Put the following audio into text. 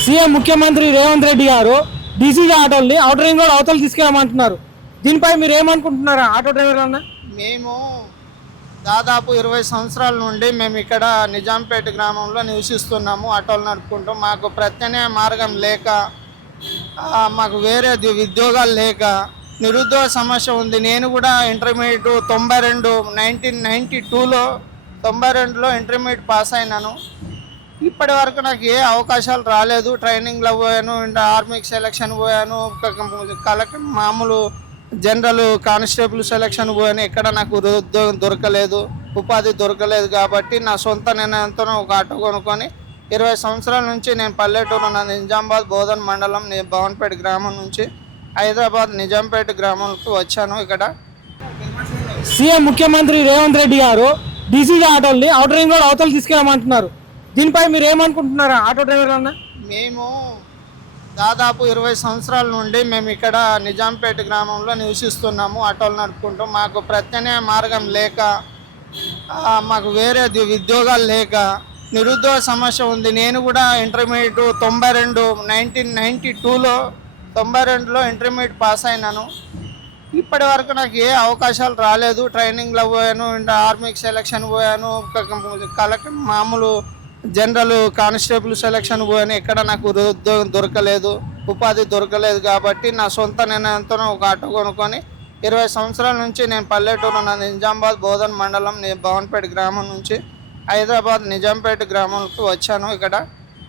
CM ముఖ్యమంత్రి రేవంత్ రెడ్డి గారు డీసీజీ ఆటోల్ని outer ring road అవతల తీసుకెళ్ళమంటున్నారు. దీనిపై మీరు ఏమనుకుంటున్నారా ఆటో డ్రైవర్లన్నా? మేము దాదాపు 20 సంవత్సరాల నుండి మేము ఇక్కడ నిజాంపేట గ్రామంలో నివసిస్తున్నాము. ఆటోలు నడుపుకుంటాం. మాకు ప్రత్యామ్నాయ మార్గం లేక, మాకు వేరే ఉద్యోగాలు లేక నిరుద్యోగ సమస్య ఉంది. నేను కూడా ఇంటర్మీడియట్ 92లో ఇంటర్మీడియట్ పాస్ అయినాను. ఇప్పటి వరకు నాకు ఏ అవకాశాలు రాలేదు. ట్రైనింగ్లో పోయాను, ఆర్మీకి సెలక్షన్ పోయాను, కలెక్టర్ మామూలు జనరల్ కానిస్టేబుల్ సెలక్షన్ పోయాను. ఎక్కడ నాకు ఉద్యోగం దొరకలేదు, ఉపాధి దొరకలేదు. కాబట్టి నా సొంత నిర్ణయంతో ఒక ఆటో కొనుక్కొని 20 సంవత్సరాల నుంచి నేను పల్లెటూరు నిజామాబాద్ బోధన్ మండలం భవన్పేట గ్రామం నుంచి హైదరాబాద్ నిజాంపేట గ్రామంకి వచ్చాను. ఇక్కడ సీఎం ముఖ్యమంత్రి రేవంత్ రెడ్డి గారు డీసీజీ ఆటోల్ని అవుటర్ రింగ్ రోడ్ అవతల తీసుకెళ్ళమంటున్నారు. దీనిపై మీరు ఏమనుకుంటున్నారా ఆటో డ్రైవర్లన్నా? మేము దాదాపు 20 సంవత్సరాల నుండి మేము ఇక్కడ నిజాంపేట గ్రామంలో నివసిస్తున్నాము. ఆటోలు నడుపుకుంటాం. మాకు ప్రత్యామ్నాయ మార్గం లేక, మాకు వేరే ఉద్యోగాలు లేక నిరుద్యోగ సమస్య ఉంది. నేను కూడా ఇంటర్మీడియట్ 1992లో ఇంటర్మీడియట్ పాస్ అయినాను. ఇప్పటి వరకు నాకు ఏ అవకాశాలు రాలేదు. ట్రైనింగ్లో పోయాను, ఆర్మీకి సెలక్షన్ పోయాను, కలెక్టర్ మామూలు జనరల్ కానిస్టేబుల్ సెలక్షన్ పోయాను. ఎక్కడ నాకు ఉద్యోగం దొరకలేదు, ఉపాధి దొరకలేదు. కాబట్టి నా సొంత నిర్ణయంతో ఒక ఆటో కొనుక్కొని 20 సంవత్సరాల నుంచి నేను పల్లెటూరు నిజామాబాద్ బోధన్ మండలం భవన్పేట గ్రామం నుంచి హైదరాబాద్ నిజాంపేట గ్రామంకి వచ్చాను. ఇక్కడ